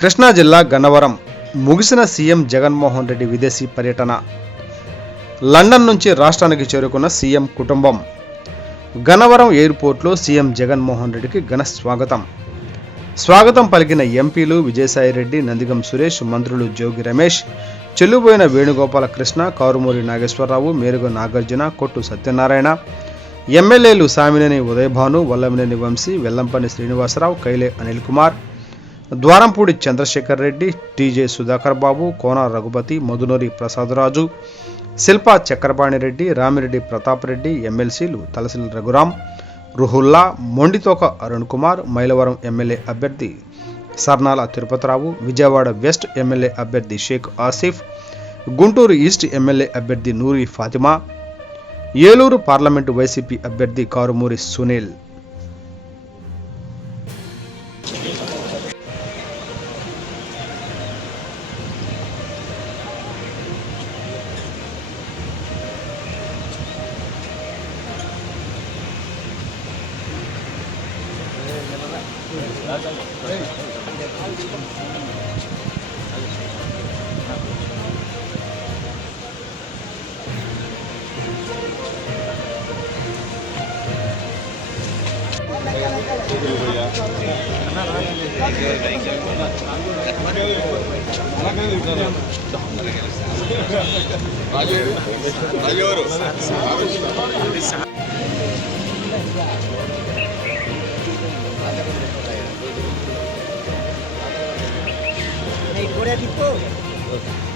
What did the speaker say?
కృష్ణా జిల్లా గన్నవరం ముగిసిన సీఎం జగన్మోహన్ రెడ్డి విదేశీ పర్యటన. లండన్ నుంచి రాష్ట్రానికి చేరుకున్న సీఎం కుటుంబం. గన్నవరం ఎయిర్పోర్ట్లో సీఎం జగన్మోహన్ రెడ్డికి ఘన స్వాగతం పలికిన ఎంపీలు విజయసాయిరెడ్డి, నందిగం సురేష్, మంత్రులు జోగి రమేష్, చెల్లుబోయిన వేణుగోపాల కృష్ణ, కారుమూరి నాగేశ్వరరావు, మేరుగ నాగార్జున, కొట్టు సత్యనారాయణ, ఎమ్మెల్యేలు సామినేని ఉదయభాను, వల్లభనేని వంశీ, వెల్లంపల్లి శ్రీనివాసరావు, కైలే అనిల్ కుమార్, ద్వారంపూడి చంద్రశేఖర్ రెడ్డి, టీజే సుధాకర్ బాబు, కోన రఘుపతి, మధునూరి ప్రసాదరాజు, శిల్పా చక్రపాణిరెడ్డి, రామిరెడ్డి ప్రతాప్ రెడ్డి, ఎమ్మెల్సీలు తలసిల్ రఘురాం, రుహుల్లా, మొండితోక అరుణ్ కుమార్, మైలవరం ఎమ్మెల్యే అభ్యర్థి సర్నాల తిరుపతిరావు, విజయవాడ వెస్ట్ ఎమ్మెల్యే అభ్యర్థి షేక్ ఆసిఫ్, గుంటూరు ఈస్ట్ ఎమ్మెల్యే అభ్యర్థి నూరి ఫాతిమా, ఏలూరు పార్లమెంటు వైసీపీ అభ్యర్థి Karumuri Sunil. Hey, go ahead,